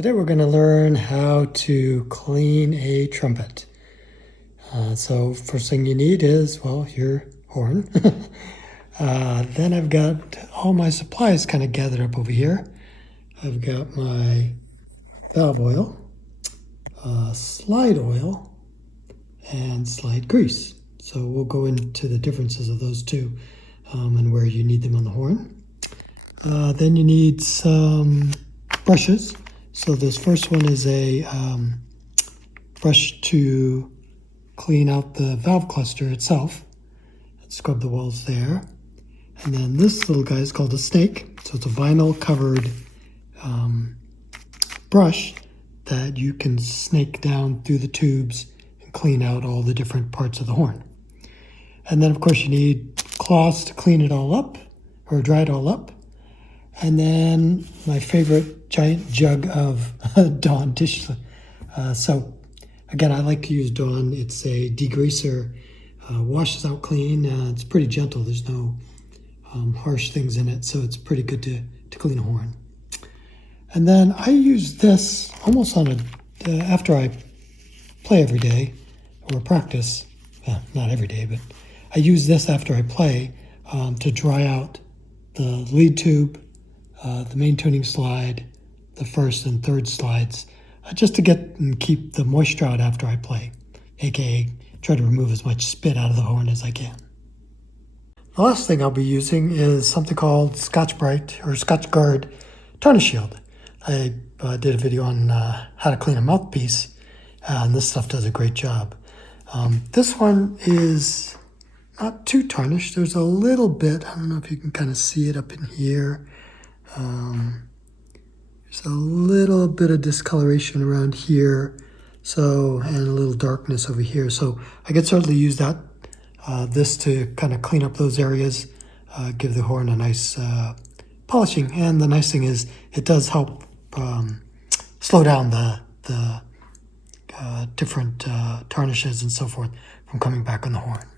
Today we're going to learn how to clean a trumpet. So first thing you need is, well, your horn. Then I've got all my supplies kind of gathered up over here. I've got my valve oil, slide oil, and slide grease. So we'll go into the differences of those two and where you need them on the horn. Then you need some brushes. So this first one is a brush to clean out the valve cluster itself. Scrub the walls there. And then this little guy is called a snake. So it's a vinyl covered brush that you can snake down through the tubes and clean out all the different parts of the horn. And then of course you need cloths to clean it all up or dry it all up. And then my favorite giant jug of Dawn dish soap. Again, I like to use Dawn. It's a degreaser, washes out clean. It's pretty gentle. There's no harsh things in it, so it's pretty good to clean a horn. And then I use this almost on after I play every day or practice. Well, not every day, but I use this after I play to dry out the lead tube, the main tuning slide, the first and third slides, just to get and keep the moisture out after I play, aka try to remove as much spit out of the horn as I can. The last thing I'll be using is something called Scotch-Brite or Scotch-Guard Tarnish Shield. I did a video on how to clean a mouthpiece, and this stuff does a great job. This one is not too tarnished. There's a little bit, I don't know if you can kind of see it up in here. There's a little bit of discoloration around here, so, and a little darkness over here. So I could certainly use that, this to kind of clean up those areas, give the horn a nice polishing. And the nice thing is it does help slow down the different tarnishes and so forth from coming back on the horn.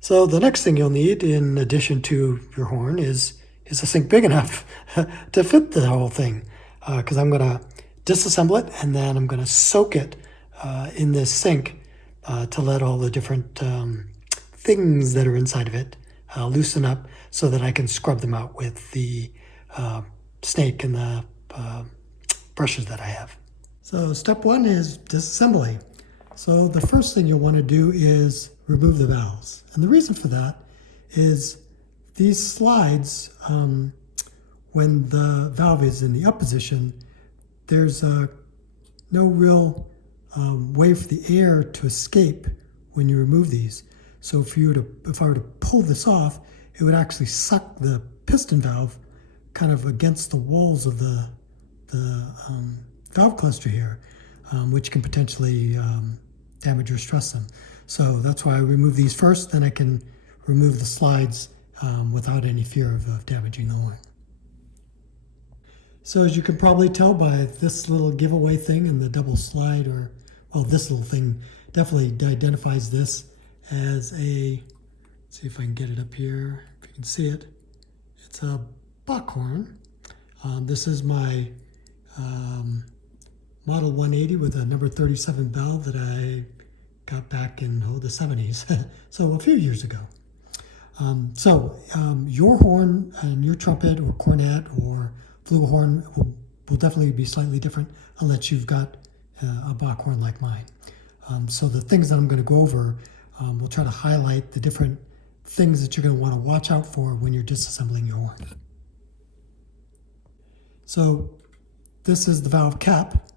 So the next thing you'll need in addition to your horn is a sink big enough to fit the whole thing, because I'm going to disassemble it and then I'm going to soak it in this sink to let all the different things that are inside of it loosen up so that I can scrub them out with the snake and the brushes that I have. So step one is disassembly. So the first thing you'll want to do is remove the valves. And the reason for that is these slides, when the valve is in the up position, there's no real way for the air to escape when you remove these. So if I were to pull this off, it would actually suck the piston valve kind of against the walls of the valve cluster here, which can potentially damage or stress them. So that's why I remove these first, then I can remove the slides without any fear of damaging the horn. So as you can probably tell by this little giveaway thing and the double slide, or, well, this little thing definitely identifies this as a, let's see if I can get it up here, if you can see it. It's a buckhorn. This is my Model 180 with a number 37 valve that I got back in the 70s, so a few years ago. Your horn and your trumpet or cornet or flugelhorn will definitely be slightly different unless you've got a Bach horn like mine. So the things that I'm going to go over, we'll try to highlight the different things that you're going to want to watch out for when you're disassembling your horn. So this is the valve cap.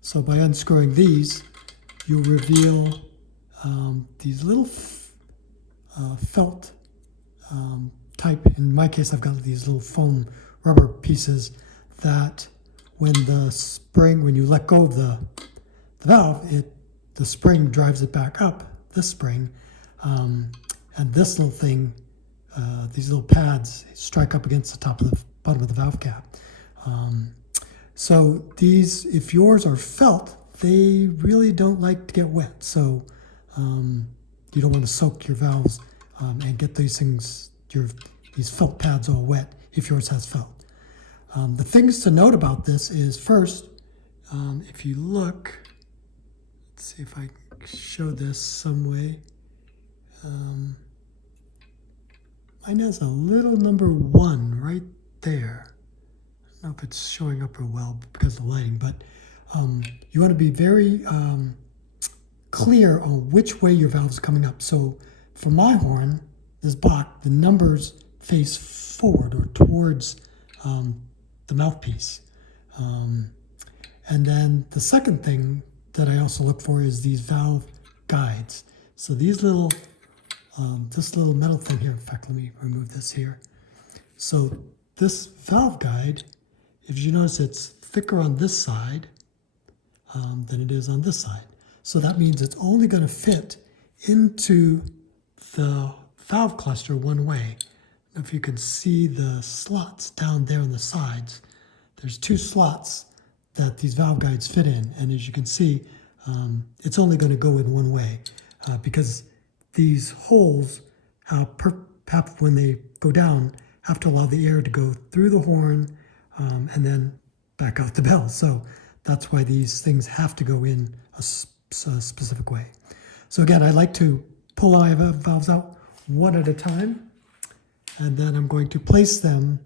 So by unscrewing these, you'll reveal these little felt type. In my case, I've got these little foam rubber pieces that when you let go of the valve, the spring drives it back up, this spring, and this little thing, these little pads strike up against the top of the bottom of the valve cap. So these, if yours are felt, they really don't like to get wet. So you don't want to soak your valves and get these things, these felt pads all wet if yours has felt. The things to note about this is first, if you look, let's see if I can show this some way. Mine has a little number 1 right there. I don't know if it's showing up real well because of the lighting, but you want to be very clear on which way your valve is coming up. So for my horn, this Bach, the numbers face forward or towards the mouthpiece. And then the second thing that I also look for is these valve guides. So these little, this little metal thing here, in fact, let me remove this here. So this valve guide, if you notice, it's thicker on this side than it is on this side. So that means it's only going to fit into the valve cluster one way. If you can see the slots down there on the sides, there's 2 slots that these valve guides fit in. And as you can see, it's only going to go in one way because these holes, when they go down, have to allow the air to go through the horn and then back out the bell. So that's why these things have to go in a specific way. So again, I like to pull my valves out one at a time, and then I'm going to place them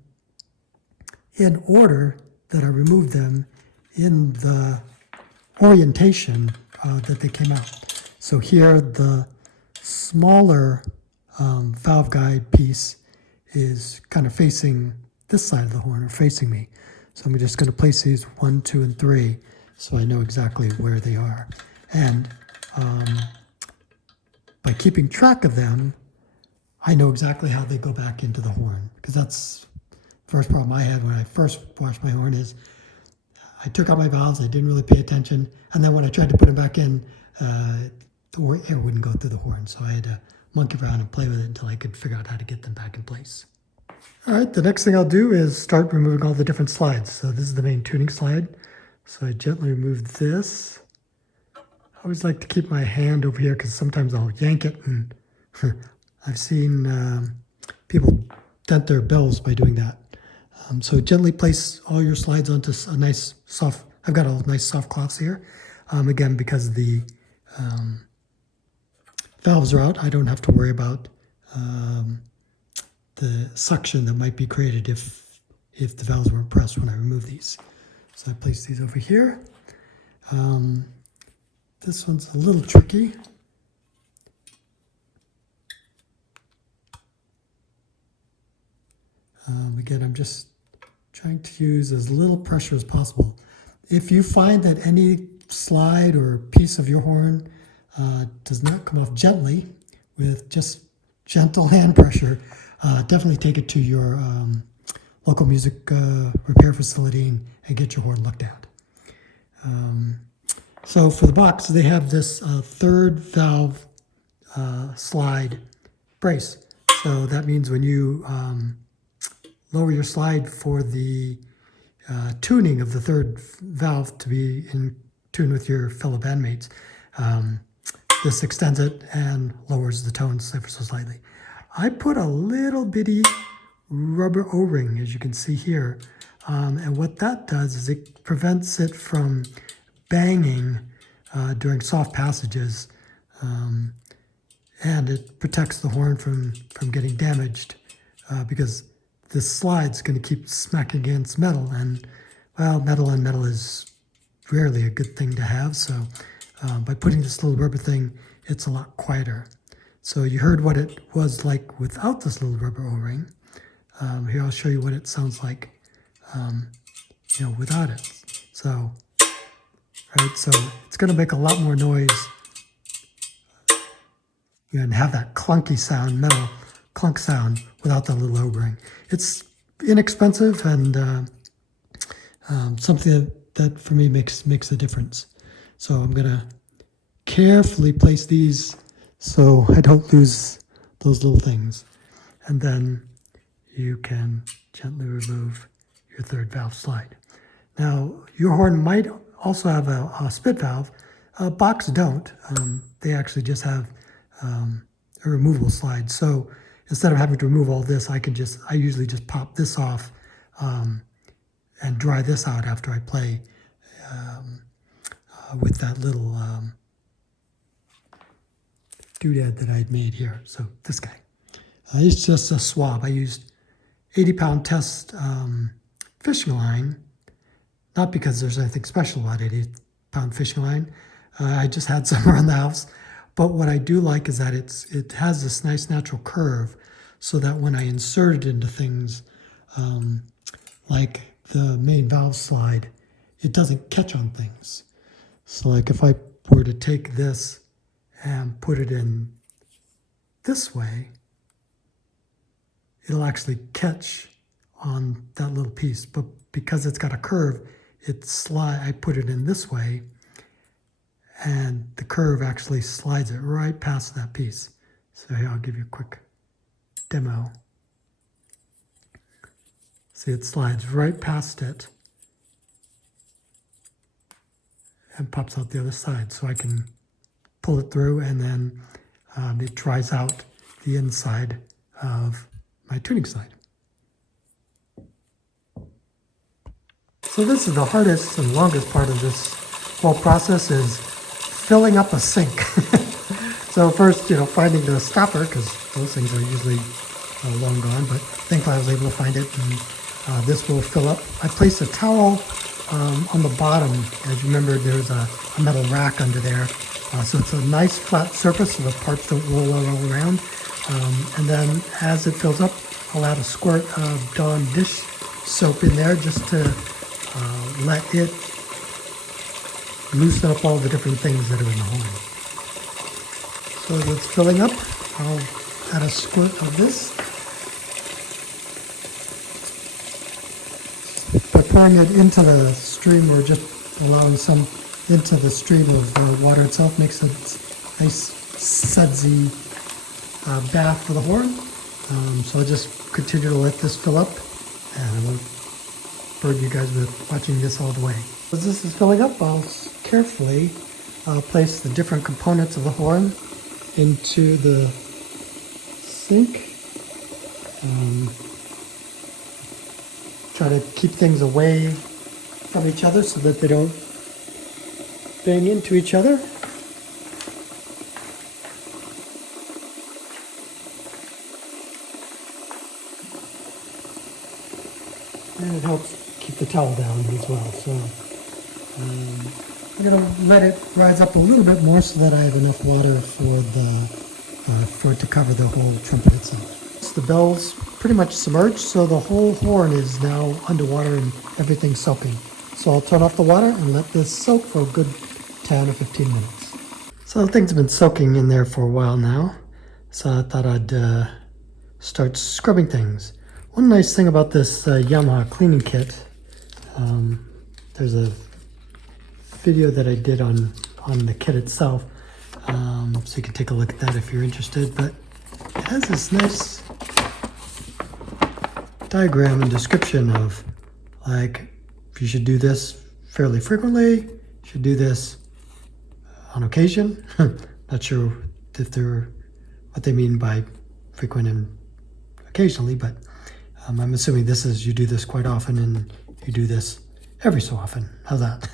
in order that I remove them in the orientation that they came out. So here, the smaller valve guide piece is kind of facing this side of the horn, or facing me. So I'm just going to place these 1, 2, and 3 so I know exactly where they are. And by keeping track of them, I know exactly how they go back into the horn, because that's the first problem I had when I first washed my horn is I took out my valves, I didn't really pay attention, and then when I tried to put them back in, the air wouldn't go through the horn, so I had to monkey around and play with it until I could figure out how to get them back in place. All right, the next thing I'll do is start removing all the different slides. So this is the main tuning slide. So I gently remove this. I always like to keep my hand over here because sometimes I'll yank it, and I've seen people dent their bells by doing that. So gently place all your slides onto a nice soft, I've got a nice soft cloth here. Again, because the valves are out, I don't have to worry about the suction that might be created if the valves weren't pressed when I remove these. So I place these over here. This one's a little tricky. Again, I'm just trying to use as little pressure as possible. If you find that any slide or piece of your horn does not come off gently with just gentle hand pressure, definitely take it to your local music repair facility and get your horn looked at. So for the box, they have this third valve slide brace. So that means when you lower your slide for the tuning of the third valve to be in tune with your fellow bandmates, this extends it and lowers the tones ever so slightly. I put a little bitty rubber O-ring, as you can see here, and what that does is it prevents it from banging during soft passages, and it protects the horn from getting damaged because this slide's going to keep smacking against metal, and well, metal on metal is rarely a good thing to have. So by putting this little rubber thing, it's a lot quieter. So you heard what it was like without this little rubber O-ring. Here I'll show you what it sounds like, without it. So, right, so it's going to make a lot more noise and have that clunky sound, metal clunk sound, without the little O-ring. It's inexpensive and something that for me makes a difference. So I'm going to carefully place these so I don't lose those little things. And then you can gently remove your third valve slide. Now, your horn might also have a spit valve. Bachs don't. They actually just have a removable slide. So instead of having to remove all this, I usually just pop this off and dry this out after I play with that little doodad that I'd made here. So this guy. It's just a swab. I used 80-pound test fishing line, not because there's anything special about 80-pound fishing line. I just had some around the house. But what I do like is that it has this nice natural curve so that when I insert it into things like the main valve slide, it doesn't catch on things. So like if I were to take this and put it in this way, it'll actually catch on that little piece. But because it's got a curve, I put it in this way, and the curve actually slides it right past that piece. So here, I'll give you a quick demo. See, it slides right past it and pops out the other side. So I can pull it through, and then it dries out the inside of my tuning slide. So this is the hardest and longest part of this whole process, is filling up a sink. So first, finding the stopper, because those things are usually long gone, but thankfully I was able to find it, and this will fill up. I placed a towel on the bottom. As you remember, there's a metal rack under there. So it's a nice flat surface so the parts don't roll all around. And then as it fills up, I'll add a squirt of Dawn dish soap in there just to let it loosen up all the different things that are in the horn. So as it's filling up, I'll add a squirt of this. By pouring it into the stream, or just allowing some into the stream of water itself, makes a nice sudsy bath for the horn. So I'll just continue to let this fill up, and I won't burden you guys with watching this all the way. As this is filling up, I'll carefully place the different components of the horn into the sink. Try to keep things away from each other so that they don't bang into each other. And it helps keep the towel down as well. So I'm going to let it rise up a little bit more so that I have enough water for it to cover the whole trumpet itself. The bell's pretty much submerged, so the whole horn is now underwater and everything's soaking. So I'll turn off the water and let this soak for a good 10 or 15 minutes. So things have been soaking in there for a while now, so I thought I'd start scrubbing things. One nice thing about this Yamaha cleaning kit, there's a video that I did on the kit itself, so you can take a look at that if you're interested, but it has this nice diagram and description of, like, if you should do this fairly frequently, you should do this on occasion. Not sure what they mean by frequent and occasionally, but I'm assuming this is you do this quite often and you do this every so often. How's that?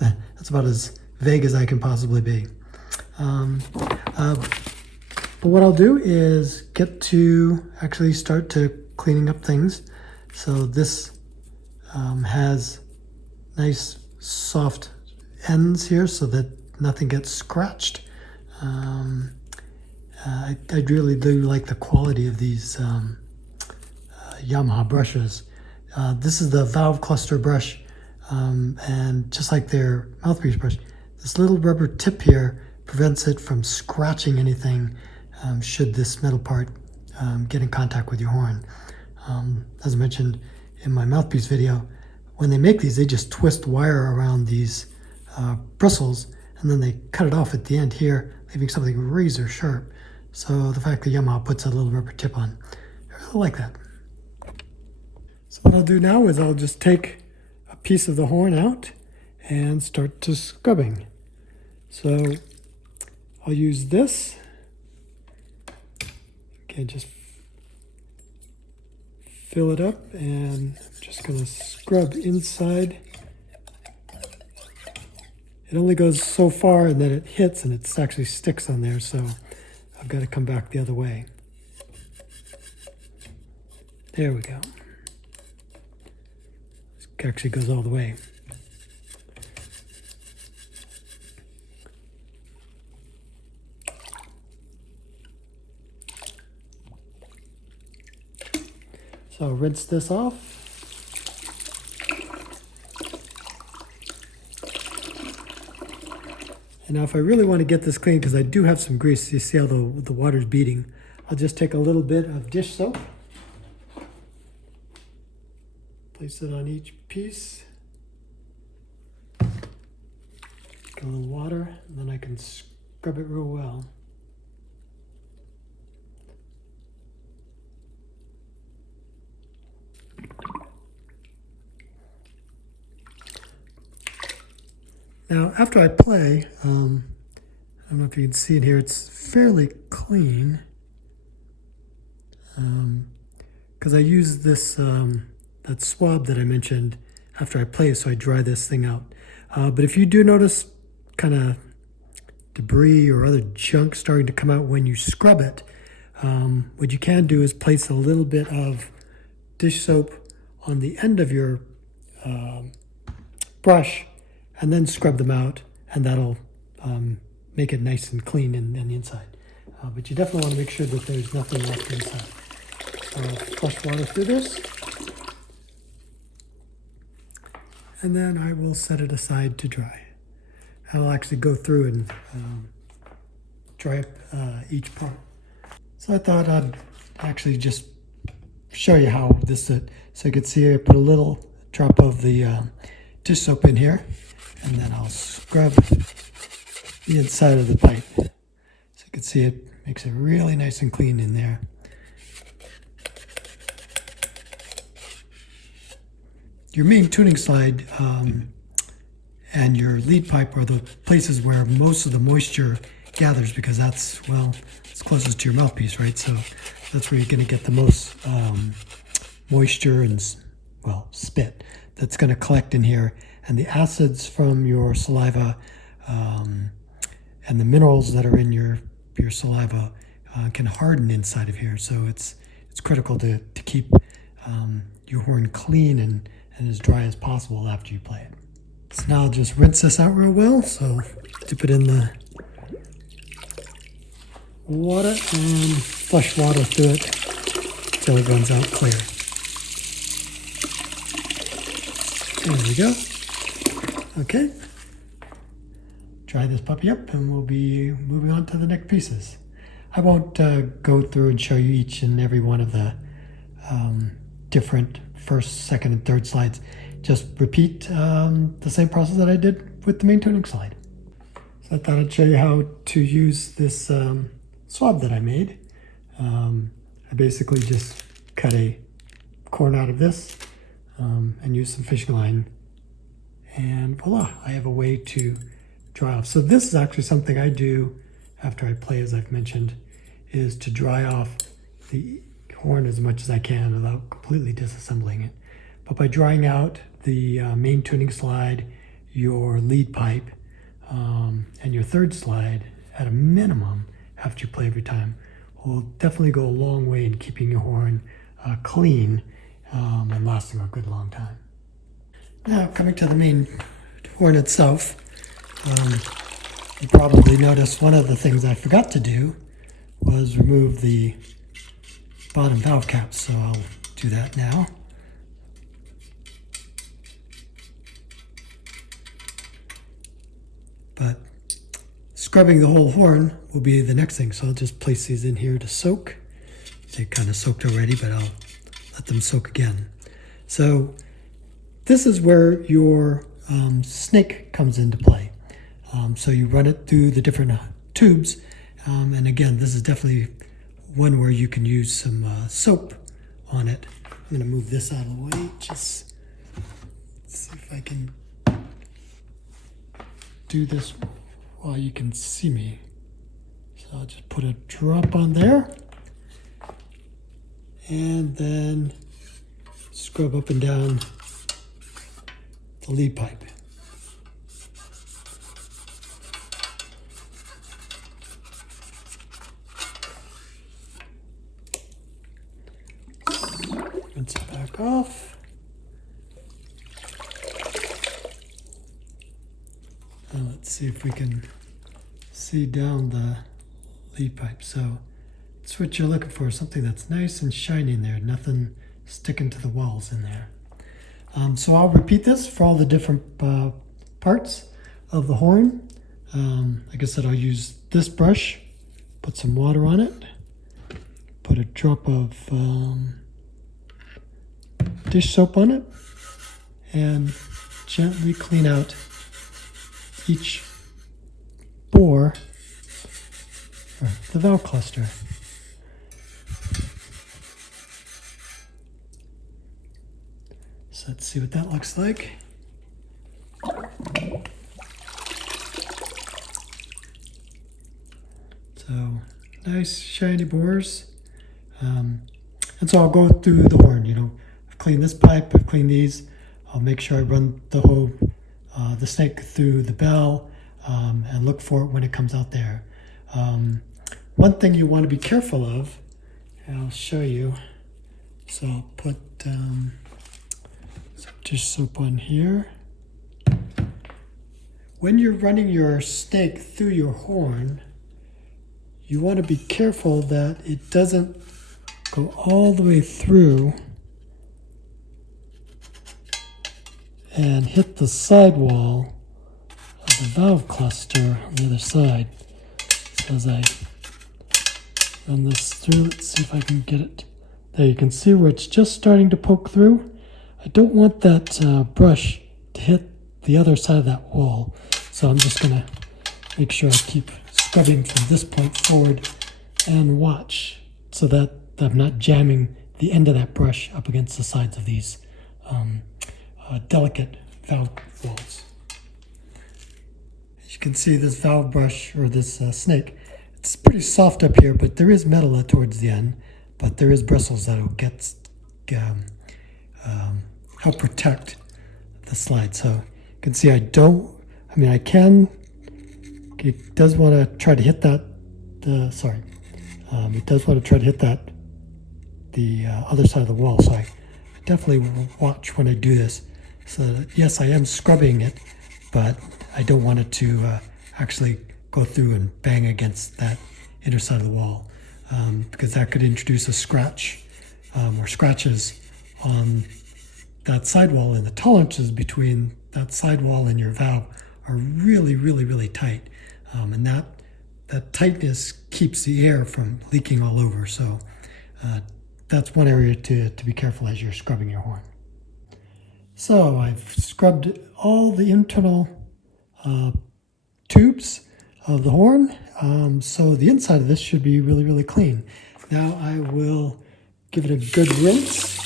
That's about as vague as I can possibly be. But what I'll do is get to actually start to cleaning up things. So this has nice soft ends here so that nothing gets scratched. I really do like the quality of these Yamaha brushes. This is the valve cluster brush, and just like their mouthpiece brush, this little rubber tip here prevents it from scratching anything should this metal part get in contact with your horn. As I mentioned in my mouthpiece video, when they make these, they just twist wire around these bristles, and then they cut it off at the end here, leaving something razor sharp. So the fact that Yamaha puts a little rubber tip on, I really like that. So what I'll do now is I'll just take a piece of the horn out and start to scrubbing. So I'll use this. Okay, just fill it up, and I'm just going to scrub inside. It only goes so far and then it hits and it actually sticks on there, so I've got to come back the other way. There we go. It actually goes all the way. So rinse this off. And now if I really want to get this clean, because I do have some grease, you see how the water's beating, I'll just take a little bit of dish soap, place it on each piece, get a little water, and then I can scrub it real well. Now, after I play, I don't know if you can see it here, it's fairly clean. Because I use this, that swab that I mentioned after I play, so I dry this thing out. But if you do notice kind of debris or other junk starting to come out when you scrub it, what you can do is place a little bit of dish soap on the end of your brush, and then scrub them out, and that'll make it nice and clean in the inside. But you definitely want to make sure that there's nothing left inside. Flush water through this, and then I will set it aside to dry. I'll actually go through and dry up each part. So I thought I'd actually just show you how this, so you can see I put a little drop of the dish soap in here, and then I'll scrub the inside of the pipe. So you can see it makes it really nice and clean in there. Your main tuning slide and your lead pipe are the places where most of the moisture gathers, because that's, well, it's closest to your mouthpiece, right? So that's where you're going to get the most moisture and, well, spit that's going to collect in here. And the acids from your saliva and the minerals that are in your saliva can harden inside of here. So it's critical to keep your horn clean and as dry as possible after you play it. So now I'll just rinse this out real well. So dip it in the water and flush water through it until it runs out clear. There we go. Okay. Dry this puppy up and we'll be moving on to the next pieces. I won't go through and show you each and every one of the different first, second, and third slides. Just repeat the same process that I did with the main tuning slide. So I thought I'd show you how to use this swab that I made. I basically just cut a corner out of this and use some fishing line, and voila, I have a way to dry off. So this is actually something I do after I play, as I've mentioned, is to dry off the horn as much as I can without completely disassembling it. But by drying out the main tuning slide, your lead pipe, and your third slide at a minimum after you play every time, will definitely go a long way in keeping your horn clean and lasting a good long time. Now, coming to the main horn itself, you probably noticed one of the things I forgot to do was remove the bottom valve cap, so I'll do that now. But scrubbing the whole horn will be the next thing, so I'll just place these in here to soak. They kind of soaked already, but I'll let them soak again. So this is where your snake comes into play. So you run it through the different tubes, and again, this is definitely one where you can use some soap on it. I'm going to move this out of the way, just see if I can do this while you can see me. So I'll just put a drop on there, and then scrub up and down the lead pipe. Rinse it back off. And let's see if we can see down the lead pipe. So that's what you're looking for, something that's nice and shiny in there, nothing sticking to the walls in there. So I'll repeat this for all the different parts of the horn. Like I said, I'll use this brush, put some water on it, put a drop of dish soap on it, and gently clean out each bore, or the valve cluster. So let's see what that looks like. So nice shiny bores. And so I'll go through the horn, you know. I've cleaned this pipe, I've cleaned these. I'll make sure I run the whole, the snake through the bell and look for it when it comes out there. One thing you want to be careful of, and I'll show you. So I'll put some dish soap on here. When you're running your snake through your horn, you want to be careful that it doesn't go all the way through and hit the sidewall of the valve cluster on the other side. So as I run this through, let's see if I can get it. There, you can see where it's just starting to poke through. I don't want that brush to hit the other side of that wall. So I'm just gonna make sure I keep scrubbing from this point forward and watch so that I'm not jamming the end of that brush up against the sides of these delicate valve walls. As you can see, this valve brush, or this snake, it's pretty soft up here, but there is metal towards the end, but there is bristles that'll help protect the slide. So you can see I can, it does want to try to hit that, it does want to try to hit that, the other side of the wall. So I definitely watch when I do this. So that, yes, I am scrubbing it, but I don't want it to actually go through and bang against that inner side of the wall, because that could introduce a scratch or scratches on that sidewall, and the tolerances between that sidewall and your valve are really, really, really tight. And that tightness keeps the air from leaking all over. So that's one area to be careful as you're scrubbing your horn. So I've scrubbed all the internal tubes of the horn. So the inside of this should be really, really clean. Now I will give it a good rinse.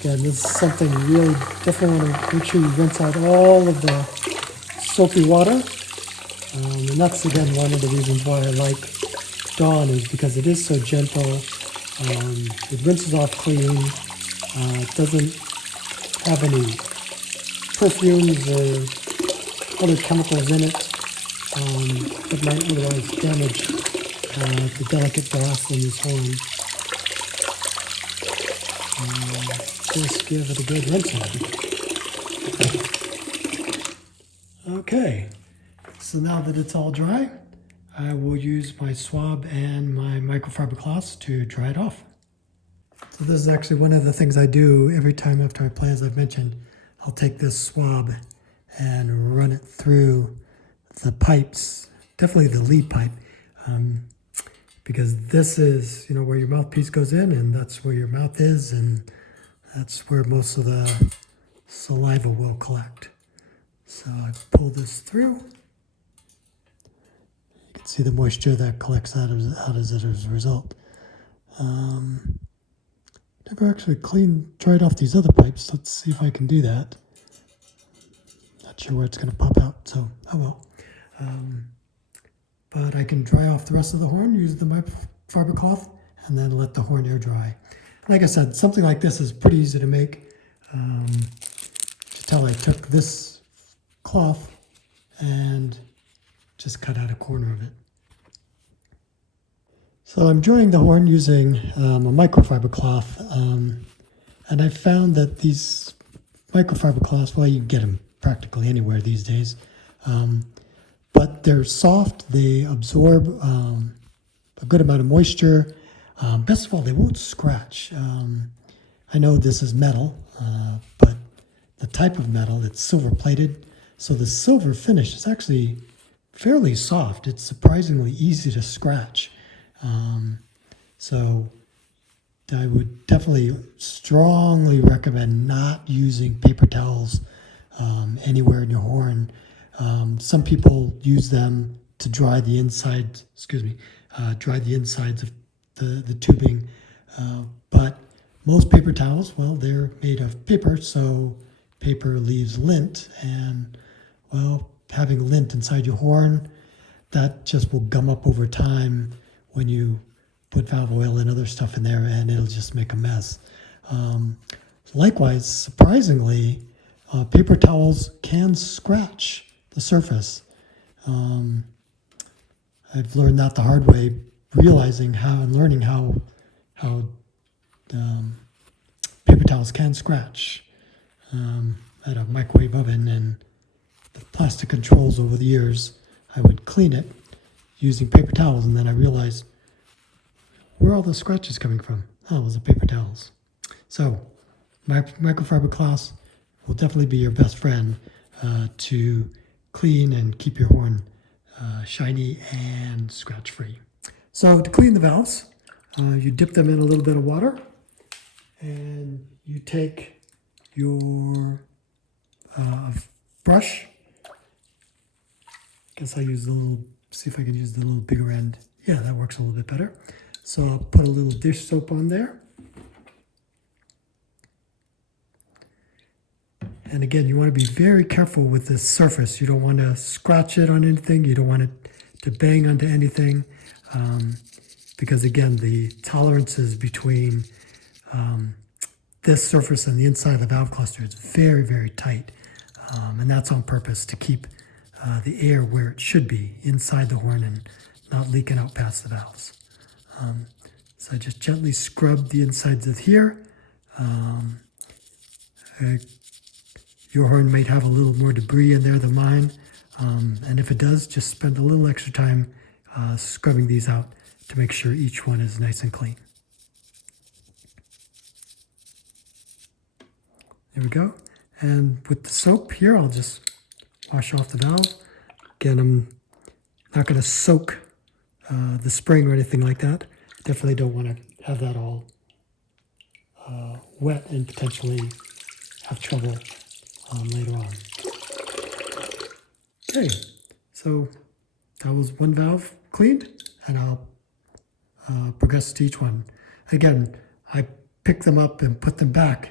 Again, this is something you really definitely want to make sure you rinse out all of the soapy water. And that's, again, one of the reasons why I like Dawn, is because it is so gentle. It rinses off clean. It doesn't have any perfumes or other chemicals in it that might otherwise damage the delicate brass in this horn. Just give it a good rinse on. Okay, so now that it's all dry, I will use my swab and my microfiber cloths to dry it off. So this is actually one of the things I do every time after I play, as I've mentioned. I'll take this swab and run it through the pipes, definitely the lead pipe, because this is, you know, where your mouthpiece goes in, and that's where your mouth is, and that's where most of the saliva will collect. So I pull this through. You can see the moisture that collects out as a result. Never actually dried off these other pipes. Let's see if I can do that. Not sure where it's going to pop out, so I will. But I can dry off the rest of the horn, use the microfiber cloth, and then let the horn air dry. Like I said, something like this is pretty easy to make. Just tell I took this cloth and just cut out a corner of it. So I'm drawing the horn using a microfiber cloth, and I found that these microfiber cloths, well, you can get them practically anywhere these days, but they're soft, they absorb a good amount of moisture. Best of all, they won't scratch. I know this is metal, but the type of metal, it's silver plated, so the silver finish is actually fairly soft. It's surprisingly easy to scratch. So I would definitely strongly recommend not using paper towels anywhere in your horn. Some people use them to dry the inside, dry the insides of the tubing, but most paper towels, well, they're made of paper, so paper leaves lint, and well, having lint inside your horn, that just will gum up over time when you put valve oil and other stuff in there, and it'll just make a mess. Likewise, surprisingly, paper towels can scratch the surface. I've learned that the hard way, realizing how and learning how paper towels can scratch at a microwave oven, and the plastic controls over the years. I would clean it using paper towels, and then I realized, where are all the scratches coming from? Oh, those are paper towels. So microfiber cloths will definitely be your best friend to clean and keep your horn shiny and scratch free. So to clean the valves, you dip them in a little bit of water, and you take your brush. Guess I'll use the little, see if I can use the little bigger end. Yeah, that works a little bit better. So I'll put a little dish soap on there. And again, you want to be very careful with this surface. You don't want to scratch it on anything. You don't want it to bang onto anything. Because again, the tolerances between this surface and the inside of the valve cluster is very, very tight. And that's on purpose to keep the air where it should be, inside the horn and not leaking out past the valves. So I just gently scrub the insides of here. Your horn might have a little more debris in there than mine. And if it does, just spend a little extra time scrubbing these out to make sure each one is nice and clean. There we go. And with the soap here, I'll just wash off the valve. Again, I'm not going to soak the spring or anything like that. Definitely don't want to have that all wet and potentially have trouble later on. Okay, so that was one valve cleaned, and I'll progress to each one. Again, I pick them up and put them back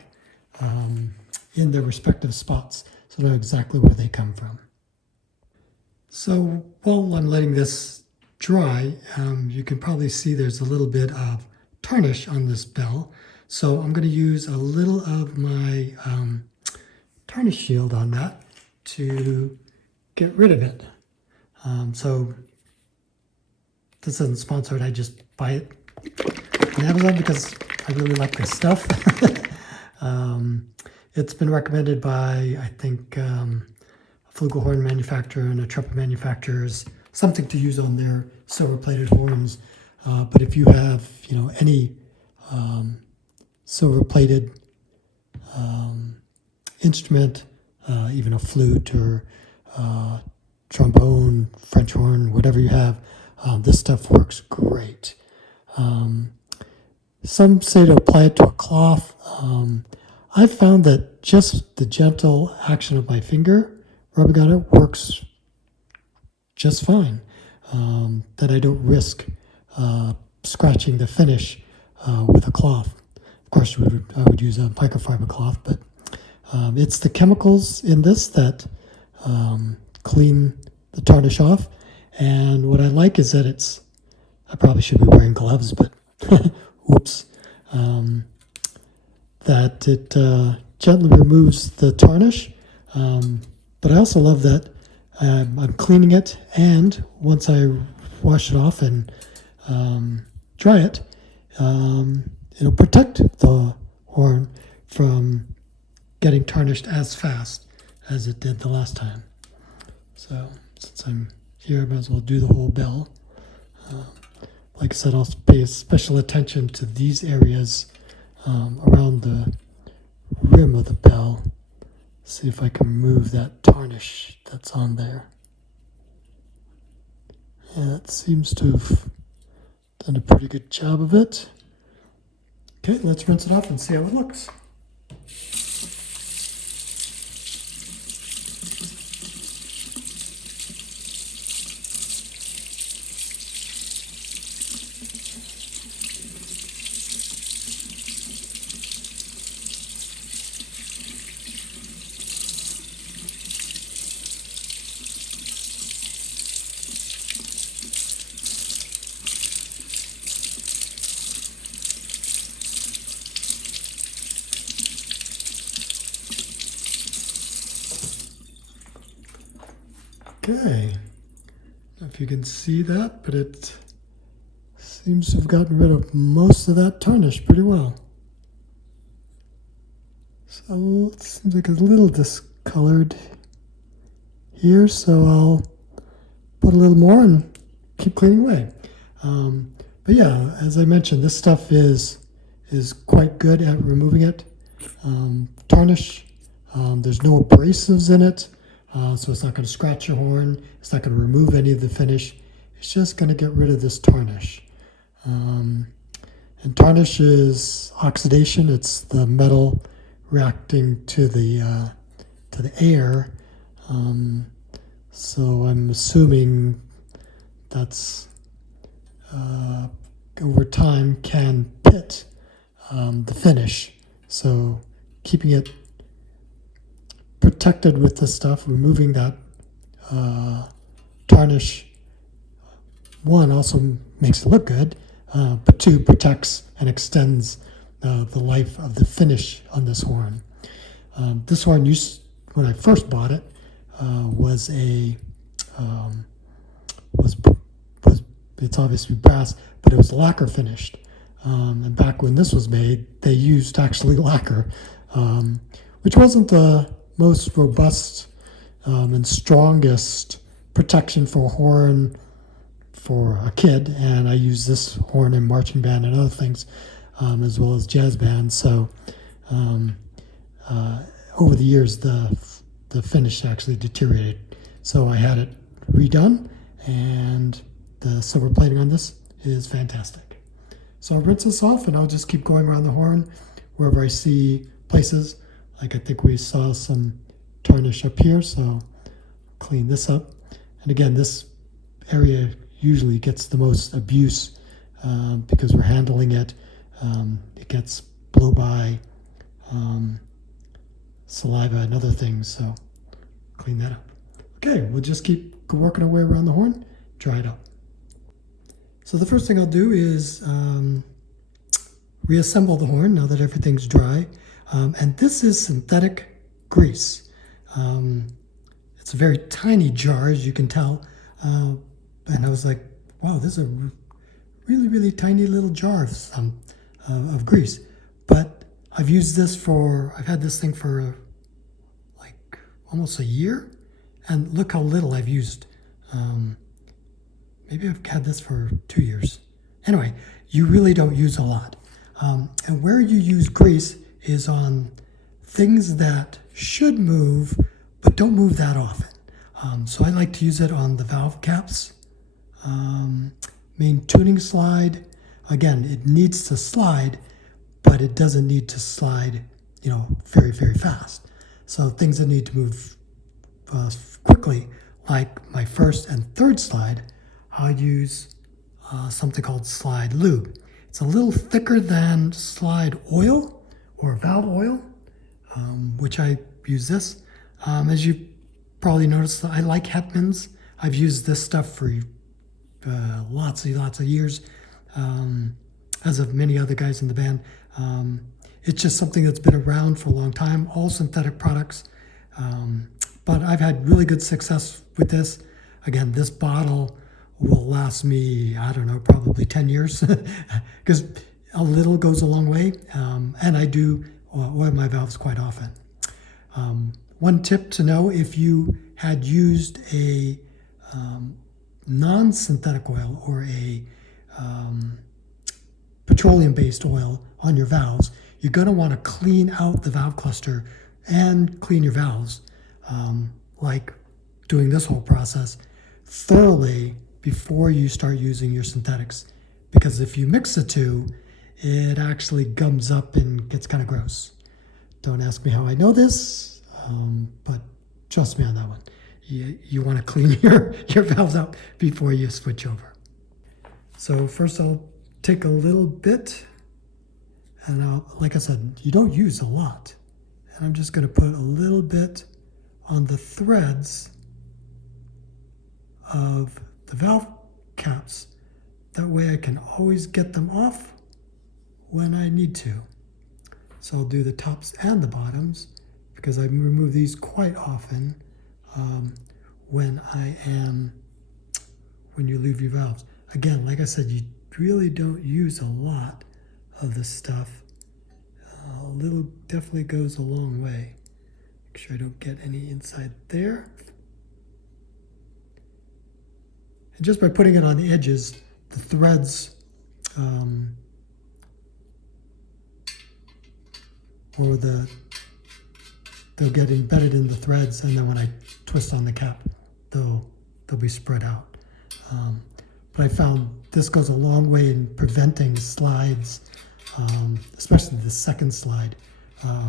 in their respective spots so I know exactly where they come from. So while I'm letting this dry, you can probably see there's a little bit of tarnish on this bell. So I'm going to use a little of my tarnish shield on that to get rid of it. So this isn't sponsored, I just buy it on Amazon because I really like this stuff. It's been recommended by, I think, a flugelhorn manufacturer and a Trumpet manufacturers, something to use on their silver-plated horns. But if you have, any silver-plated instrument, even a flute or trombone, French horn, whatever you have, this stuff works great. Some say to apply it to a cloth. I've found that just the gentle action of my finger rubbing on it works just fine. That I don't risk scratching the finish with a cloth. Of course, I would use a microfiber cloth, but it's the chemicals in this that clean the tarnish off. And what I like is that I probably should be wearing gloves, but oops. that it gently removes the tarnish. But I also love that I'm cleaning it, and once I wash it off and dry it, it'll protect the horn from getting tarnished as fast as it did the last time. So since I'm here, I might as well do the whole bell. Like I said, I'll pay special attention to these areas around the rim of the bell. See if I can remove that tarnish that's on there. Yeah, it seems to have done a pretty good job of it. Okay, let's rinse it off and see how it looks. Okay, I don't know if you can see that, but it seems to have gotten rid of most of that tarnish pretty well. So it seems like it's a little discolored here, so I'll put a little more and keep cleaning away. But yeah, as I mentioned, this stuff is quite good at removing it. Tarnish, there's no abrasives in it. So it's not going to scratch your horn. It's not going to remove any of the finish. It's just going to get rid of this tarnish. And tarnish is oxidation. It's the metal reacting to the air. So I'm assuming that's over time can pit the finish. So keeping it protected with this stuff, removing that tarnish, one, also makes it look good, but two, protects and extends the life of the finish on this horn. This horn, when I first bought it, was it's obviously brass, but it was lacquer finished. And back when this was made, they used actually lacquer, which wasn't the most robust and strongest protection for a horn for a kid. And I use this horn in marching band and other things, as well as jazz bands. So over the years, the finish actually deteriorated. So I had it redone, and the silver plating on this is fantastic. So I'll rinse this off, and I'll just keep going around the horn wherever I see places. Like I think we saw some tarnish up here, so clean this up. And again, this area usually gets the most abuse because we're handling it. It gets blow by, saliva and other things, so clean that up. Okay, we'll just keep working our way around the horn, dry it up. So the first thing I'll do is reassemble the horn now that everything's dry. And this is synthetic grease. It's a very tiny jar, as you can tell. And I was like, wow, this is a really, really tiny little jar of grease. But I've had this thing for like almost a year. And look how little I've used. Maybe I've had this for 2 years. Anyway, you really don't use a lot. And where you use grease is on things that should move, but don't move that often. So I like to use it on the valve caps, main tuning slide. Again, it needs to slide, but it doesn't need to slide, very, very fast. So things that need to move quickly, like my first and third slide, I use something called slide lube. It's a little thicker than slide oil or valve oil, which I use this. As you probably noticed, I like Hetman's. I've used this stuff for lots of years, as of many other guys in the band. It's just something that's been around for a long time, all synthetic products. But I've had really good success with this. Again, this bottle will last me, I don't know, probably 10 years because a little goes a long way. And I do oil my valves quite often. One tip to know, if you had used a non-synthetic oil or a petroleum-based oil on your valves, you're going to want to clean out the valve cluster and clean your valves, like doing this whole process thoroughly before you start using your synthetics. Because if you mix the two, it actually gums up and gets kind of gross. Don't ask me how I know this, but trust me on that one. You want to clean your valves out before you switch over. So first I'll take a little bit, and like I said, you don't use a lot. And I'm just going to put a little bit on the threads of the valve caps. That way I can always get them off when I need to. So I'll do the tops and the bottoms, because I remove these quite often when you leave your valves. Again, like I said, you really don't use a lot of this stuff. A little definitely goes a long way. Make sure I don't get any inside there. And just by putting it on the edges, the threads they'll get embedded in the threads, and then when I twist on the cap, they'll be spread out. But I found this goes a long way in preventing slides, especially the second slide,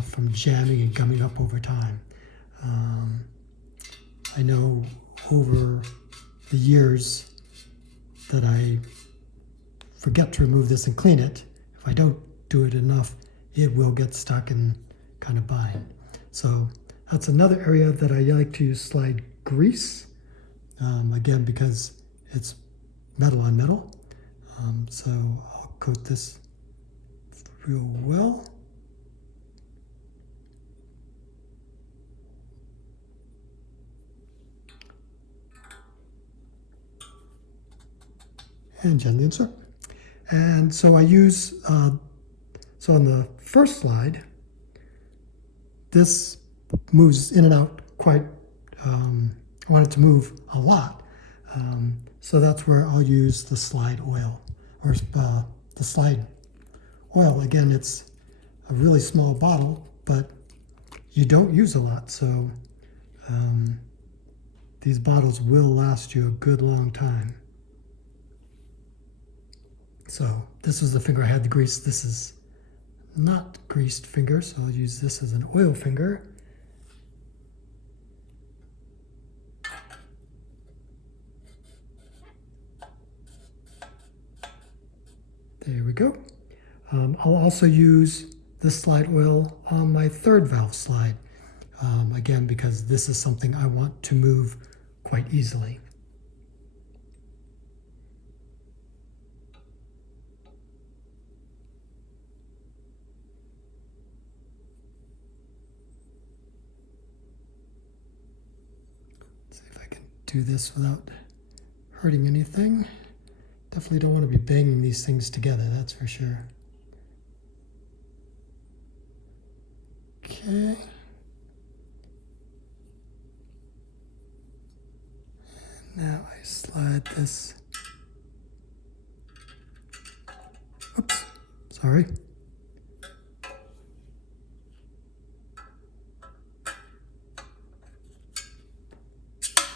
from jamming and gumming up over time. I know over the years that I forget to remove this and clean it. If I don't do it enough, it will get stuck and kind of bind. So that's another area that I like to use slide grease, again, because it's metal on metal. So I'll coat this real well. And gently insert. And so I use, so on the first slide, this moves in and out quite, I want it to move a lot. So that's where I'll use the slide oil, or the slide oil. Again, it's a really small bottle, but you don't use a lot. So these bottles will last you a good long time. So this is the finger I had to grease. This is not greased finger, so I'll use this as an oil finger. There we go. I'll also use this slide oil on my third valve slide, again, because this is something I want to move quite easily. See if I can do this without hurting anything. Definitely don't want to be banging these things together, that's for sure. Okay. And now I slide this. Oops, sorry.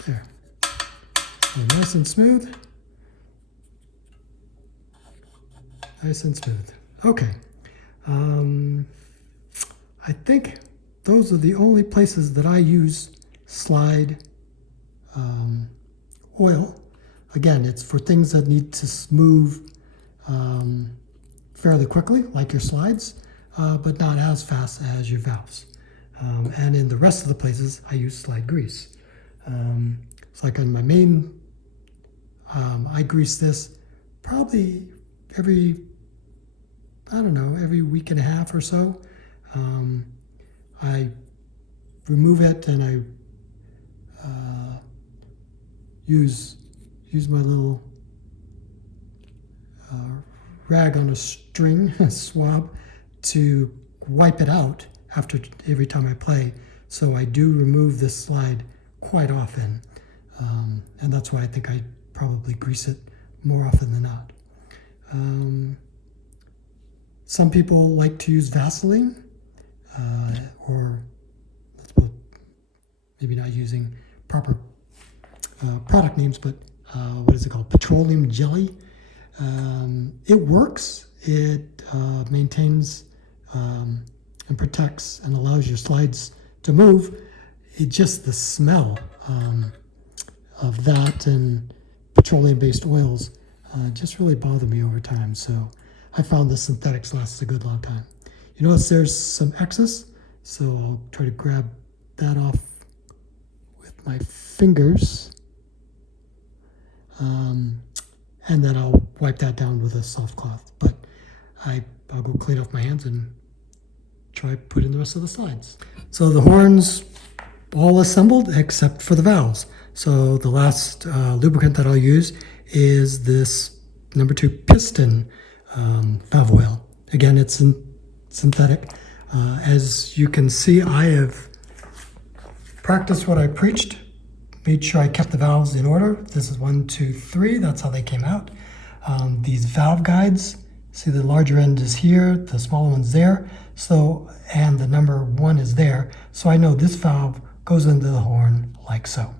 There. So nice and smooth. Nice and smooth. Okay. I think those are the only places that I use slide oil. Again, it's for things that need to move fairly quickly, like your slides, but not as fast as your valves. And in the rest of the places, I use slide grease. It's like on my main, I grease this probably every I don't know, every week and a half or so. I remove it and I use my little rag on a string swab to wipe it out after every time I play. So I do remove this slide quite often, and that's why I think I probably grease it more often than not. Some people like to use Vaseline, or maybe not using proper product names, but what is it called? Petroleum jelly. It works. It maintains and protects and allows your slides to move. It just the smell of that and petroleum-based oils just really bother me over time. So I found the synthetics lasts a good long time. You notice there's some excess, so I'll try to grab that off with my fingers. And then I'll wipe that down with a soft cloth. But I'll go clean off my hands and try put in the rest of the slides. So the horn's all assembled except for the valves. So the last lubricant that I'll use is this number 2 piston valve oil. Again, it's synthetic. As you can see, I have practiced what I preached. Made sure I kept the valves in order. This is 1, 2, 3. That's how they came out. These valve guides, see the larger end is here, the smaller one's there. So, and the number 1 is there. So I know this valve goes into the horn like so.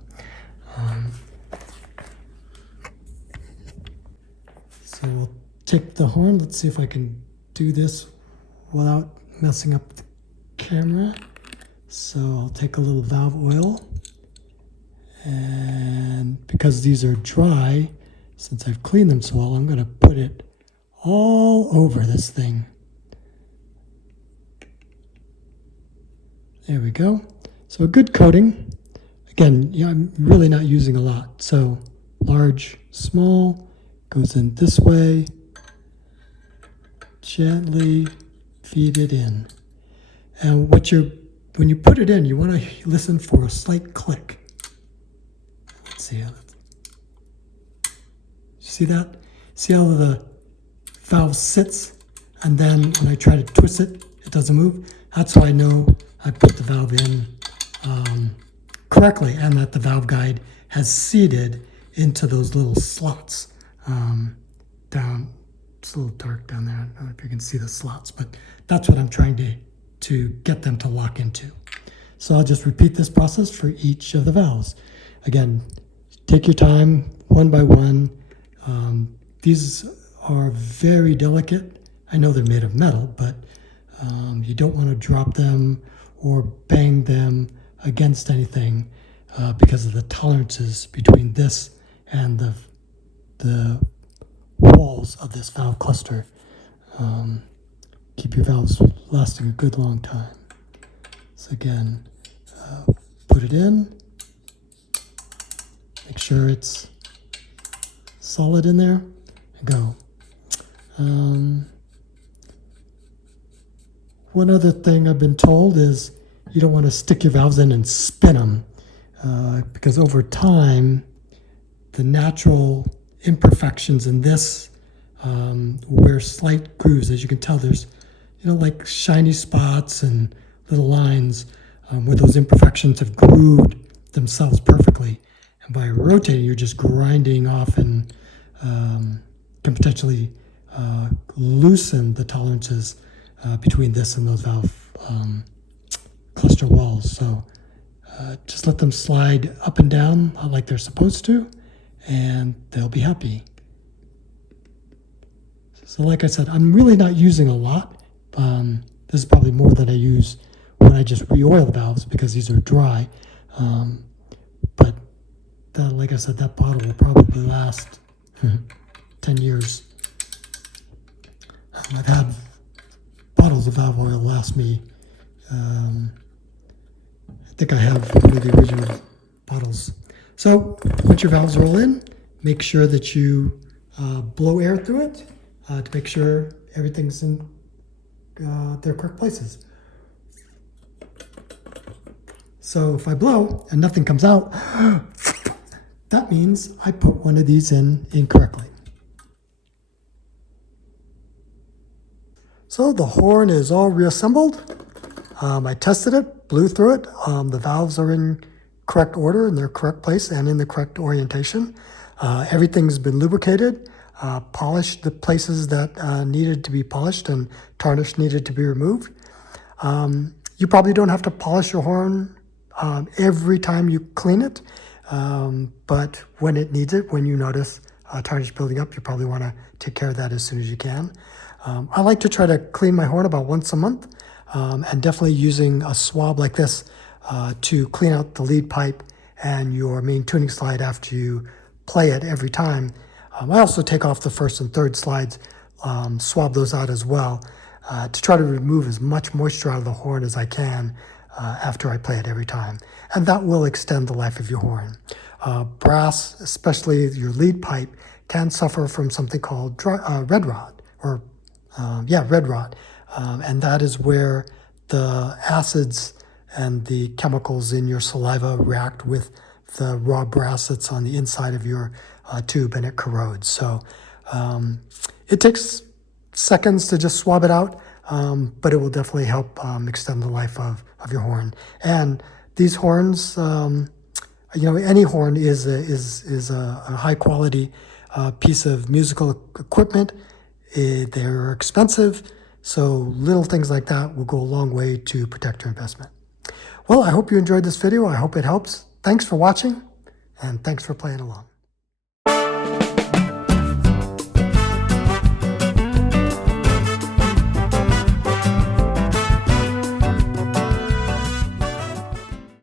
So we'll take the horn. Let's see if I can do this without messing up the camera. So I'll take a little valve oil. And because these are dry, since I've cleaned them so well, I'm going to put it all over this thing. There we go. So a good coating. Again, I'm really not using a lot. So large, small, goes in this way. Gently feed it in. And when you put it in, you want to listen for a slight click. See that? See how the valve sits, and then when I try to twist it, it doesn't move? That's how I know I put the valve in correctly, and that the valve guide has seated into those little slots down. It's a little dark down there. I don't know if you can see the slots, but that's what I'm trying to get them to lock into. So I'll just repeat this process for each of the valves. Again, take your time, one by one. These are very delicate. I know they're made of metal, but you don't want to drop them or bang them against anything because of the tolerances between this and the walls of this valve cluster. Keep your valves lasting a good long time. So again, put it in. Make sure it's solid in there, and go. One other thing I've been told is you don't want to stick your valves in and spin them because over time, the natural imperfections in this where slight grooves, as you can tell, there's like shiny spots and little lines where those imperfections have grooved themselves perfectly. And by rotating, you're just grinding off and can potentially loosen the tolerances between this and those valve cluster walls. So just let them slide up and down like they're supposed to, and they'll be happy. So like I said, I'm really not using a lot. This is probably more than I use when I just re-oil the valves because these are dry. But like I said, that bottle will probably last 10 years. I've had bottles of valve oil last me. I think I have one of the original bottles. So once your valves roll in, make sure that you blow air through it to make sure everything's in their correct places. So if I blow and nothing comes out, that means I put one of these in incorrectly. So the horn is all reassembled. I tested it, blew through it. The valves are in correct order, in their correct place, and in the correct orientation. Everything's been lubricated, polished the places that needed to be polished, and tarnish needed to be removed. You probably don't have to polish your horn every time you clean it, but when it needs it, when you notice tarnish building up, you probably want to take care of that as soon as you can. I like to try to clean my horn about once a month, and definitely using a swab like this to clean out the lead pipe and your main tuning slide after you play it every time. I also take off the first and third slides, swab those out as well, to try to remove as much moisture out of the horn as I can after I play it every time. And that will extend the life of your horn. Brass, especially your lead pipe, can suffer from something called red rot, or red rot. And that is where the acids and the chemicals in your saliva react with the raw brass that's on the inside of your tube, and it corrodes. So it takes seconds to just swab it out, but it will definitely help extend the life of your horn. And these horns, any horn is a high quality piece of musical equipment. They're expensive, so little things like that will go a long way to protect your investment. Well, I hope you enjoyed this video. I hope it helps. Thanks for watching, and thanks for playing along.